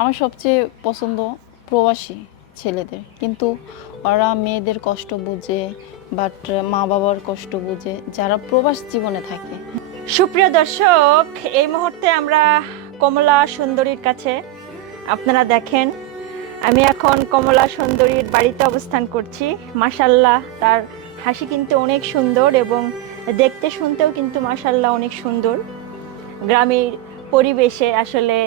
আমার সবচেয়ে পছন্দ প্রবাসী ছেলেদের, কিন্তু ওরা মেয়েদের কষ্ট বুঝে, বাট মা বাবার কষ্ট বুঝে যারা প্রবাস জীবনে থাকে। সুপ্রিয় দর্শক, এই মুহূর্তে আমরা কমলা সুন্দরীর কাছে। আপনারা দেখেন, আমি এখন কমলা সুন্দরীর বাড়িতে অবস্থান করছি। মাশাল্লাহ, তার হাসি কিন্তু অনেক সুন্দর এবং দেখতে শুনতেও কিন্তু মাশাল্লাহ অনেক সুন্দর। গ্রামের পরিবেশে আসলে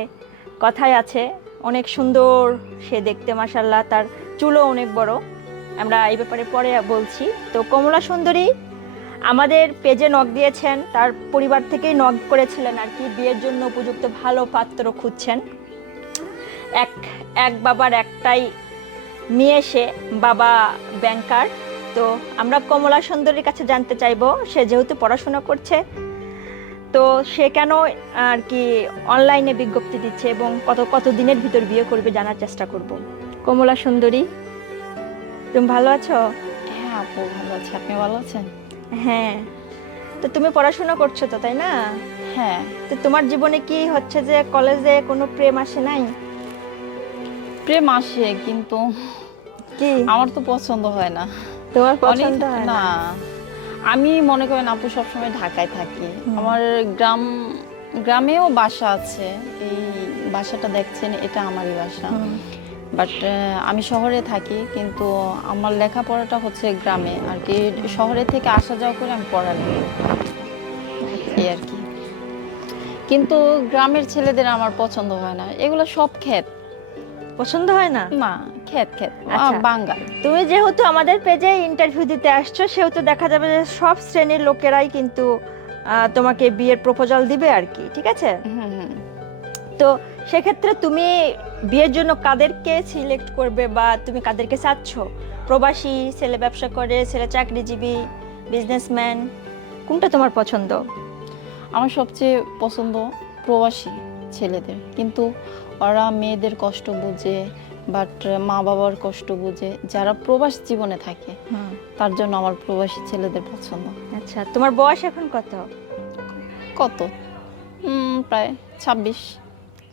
কথাই আছে, অনেক সুন্দর সে দেখতে। মাশাল্লাহ, তার চুলও অনেক বড়। আমরা এই ব্যাপারে পরে বলছি। তো কমলা সুন্দরী আমাদের পেজে নক দিয়েছেন, তার পরিবার থেকেই নক করেছিলেন আর কি, বিয়ের জন্য উপযুক্ত ভালো পাত্র খুঁজছেন। এক এক বাবার একটাই মেয়ে, সে বাবা ব্যাংকার। তো আমরা কমলা সুন্দরীর কাছে জানতে চাইবো, সে যেহেতু পড়াশোনা করছে, তো সে কেন আর কি অনলাইনে বিজ্ঞপ্তি দিচ্ছে এবং কত কত দিনের ভিতর বিয়ে করবে জানার চেষ্টা করব। কমলা সুন্দরী, তুমি ভালো আছো? হ্যাঁ আপু, ভালো আছি। আপনি ভালো আছেন? হ্যাঁ। তো তুমি পড়াশোনা করছো তো, তাই না? হ্যাঁ। তো তোমার জীবনে কি হচ্ছে যে কলেজে কোনো প্রেম আসে নাই? প্রেম আসে, কিন্তু কি আমার তো পছন্দ হয় না। তোমার অনেক পছন্দ হয় না, না? আমি মনে করেন আপু সবসময় ঢাকায় থাকি। হুম। আমার গ্রামেও বাসা আছে। এই বাসাটা দেখছেন, এটা আমারই বাসা। হুম। বাট আমি শহরে থাকি, কিন্তু আমার লেখাপড়াটা হচ্ছে গ্রামে আর কি। শহরে থেকে আসা যাওয়া করে আমি পড়ালেখা, এই আর কি। কিন্তু গ্রামের ছেলেদের আমার পছন্দ হয় না, এগুলো সব ক্ষেত। পছন্দ হয় না? না, ক্ষেত ক্ষেত আচ্ছা। বাঙ্গাল। তুমি যেহেতু আমাদের পেজে ইন্টারভিউ দিতে আসছো, সেহেতু দেখা যাবে যে সব শ্রেণীর লোকেরাই কিন্তু তোমাকে বিয়ের প্রপোজাল দিবে আর কি, ঠিক আছে? হুম হুম। তো সেক্ষেত্রে তুমি বিয়ের জন্য কাদেরকে সিলেক্ট করবে বা তুমি কাদেরকে চাচ্ছ? প্রবাসী, ছেলে ব্যবসা করে, ছেলে চাকরিজীবী, বিজনেসম্যান, কোনটা তোমার পছন্দ? আমার সবচেয়ে পছন্দ প্রবাসী ছেলেদের, কিন্তু ওরা মেয়েদের কষ্ট বুঝে, বাট মা বাবার কষ্ট বুঝে যারা প্রবাস জীবনে থাকে, তার জন্য আমার প্রবাসী ছেলেদের পছন্দ। আচ্ছা, তোমার বয়স এখন কত? কত? প্রায় 26।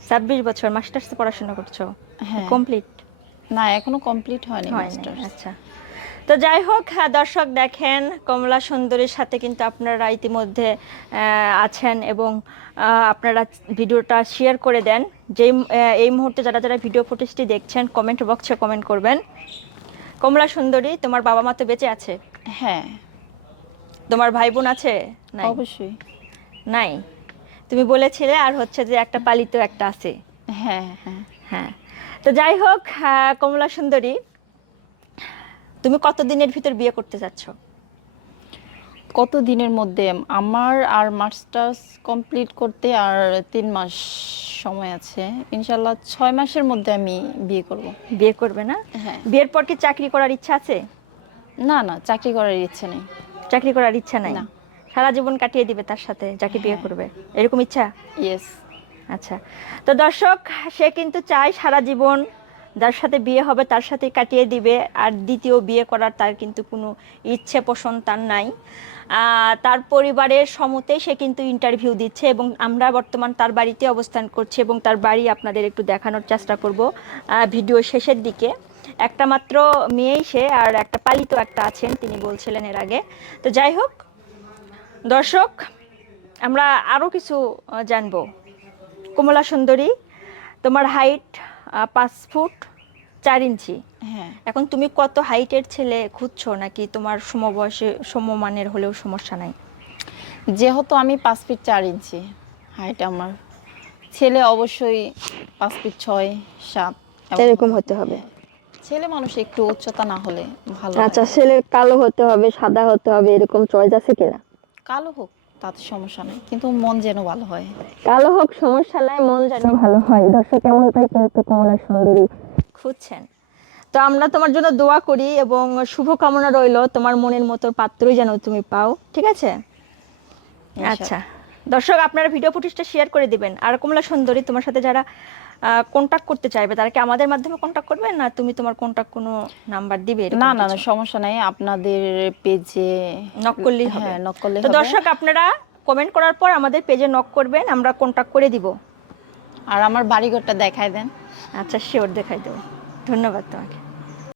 26 বছর। মাস্টার্সে পড়াশোনা করছো? হ্যাঁ। কমপ্লিট? না, এখনো কমপ্লিট হয়নি হয়নি। মাস্টার্স। আচ্ছা। তো যাই হোক, হ্যাঁ, দর্শক দেখেন, কমলা সুন্দরীর সাথে কিন্তু আপনারা ইতিমধ্যে আছেন এবং আপনারা ভিডিওটা শেয়ার করে দেন। যেই এই মুহূর্তে যারা যারা ভিডিও ফুটেজটি দেখছেন, কমেন্ট বক্সে কমেন্ট করবেন। কমলা সুন্দরী, তোমার বাবা মা তো বেঁচে আছে? হ্যাঁ। তোমার ভাই বোন আছে? নাই? অবশ্যই। নাই? তুমি বলেছিলে আর হচ্ছে যে একটা পালিত একটা আছে। হ্যাঁ হ্যাঁ। হ্যাঁ। তো যাই হোক, কমলা সুন্দরী, তুমি কত দিনের ভিতর বিয়ে করতে চাচ্ছ? কত দিনের মধ্যে? আমার আর মাস্টার্স কমপ্লিট করতে আর 3 মাস সময় আছে। ইনশাল্লাহ 6 মাসের মধ্যে আমি বিয়ে করব। বিয়ে করবে না? হ্যাঁ। বিয়ের পর কি চাকরি করার ইচ্ছা আছে? না না, চাকরি করার ইচ্ছে নেই। চাকরি করার ইচ্ছা নাই? না। সারা জীবন কাটিয়ে দিবে তার সাথে যাকে বিয়ে হ্যাঁ। করবে, এরকম ইচ্ছা? ইয়েস। আচ্ছা। তো দর্শক, সে কিন্তু চায় সারা জীবন যার সাথে বিয়ে হবে তার সাথে কাটিয়ে দিবে, আর দ্বিতীয় বিয়ে করার তার কিন্তু কোনো ইচ্ছে পোষণ তার নাই। তার পরিবারের সম্মতেই সে কিন্তু ইন্টারভিউ দিচ্ছে এবং আমরা বর্তমান তার বাড়িতে অবস্থান করছি এবং তার বাড়ি আপনাদের একটু দেখানোর চেষ্টা করব ভিডিও শেষের দিকে। একটা মাত্র মেয়েই সে, আর একটা পালিত একটা আছেন তিনি বলছিলেন এর আগে। তো যাই হোক দর্শক, আমরা আরও কিছু জানবো। কমলা সুন্দরী, তোমার হাইট 5 ফুট 4 ইঞ্চি। হ্যাঁ। এখন তুমি কত হাইটের ছেলে খুঁজছো, নাকি তোমার সমবয়সে সমমানের হলেও সমস্যা নাই? যেহেতু আমি 5 ফিট 4 ইঞ্চি হাইট, আমার ছেলে অবশ্যই 5 ফিট 6 7 এরকম হতে হবে। ছেলে মানুষ একটু উচ্চতা না হলে ভালো আচ্ছা, হয়। ছেলে কালো হতে হবে, সাদা হতে হবে, এরকম চয়েস আছে কিনা? কালো হোক, তাতে সমস্যা নেই, কিন্তু মন যেন ভালো হয়। কালো হোক, সমস্যা নাই, মন যেন ভালো হয়। দর্শক এমনটাই কিন্তু কমলা সুন্দরী খুঁজছেন। তো আমরা তোমার জন্য দোয়া করি এবং শুভকামনা রইল, তোমার মনের মতো পাত্রই যেন তুমি পাও, ঠিক আছে? আচ্ছা দর্শক, আপনারা ভিডিও ফুটেজটা শেয়ার করে দিবেন। আর কমলা সুন্দরী, তোমার সাথে যারা কন্টাক্ট করতে চাইবে তারা কি আমাদের মাধ্যমে কন্টাক্ট করবে, না তুমি তোমার কন্টাক্ট কোনো নাম্বার দিবে এরকম না না না, কিছু? সমস্যা নাই, আপনাদের পেজে নক করলেই হবে। হ্যাঁ, নক করলে তো হবে। দর্শক, আপনারা কমেন্ট করার পর আমাদের পেজে নক করবেন, আমরা কন্টাক্ট করে দিব। আর আমার বাড়িঘরটা দেখায় দেন। আচ্ছা, শিওর দেখাই দেবো। ধন্যবাদ তোমাকে।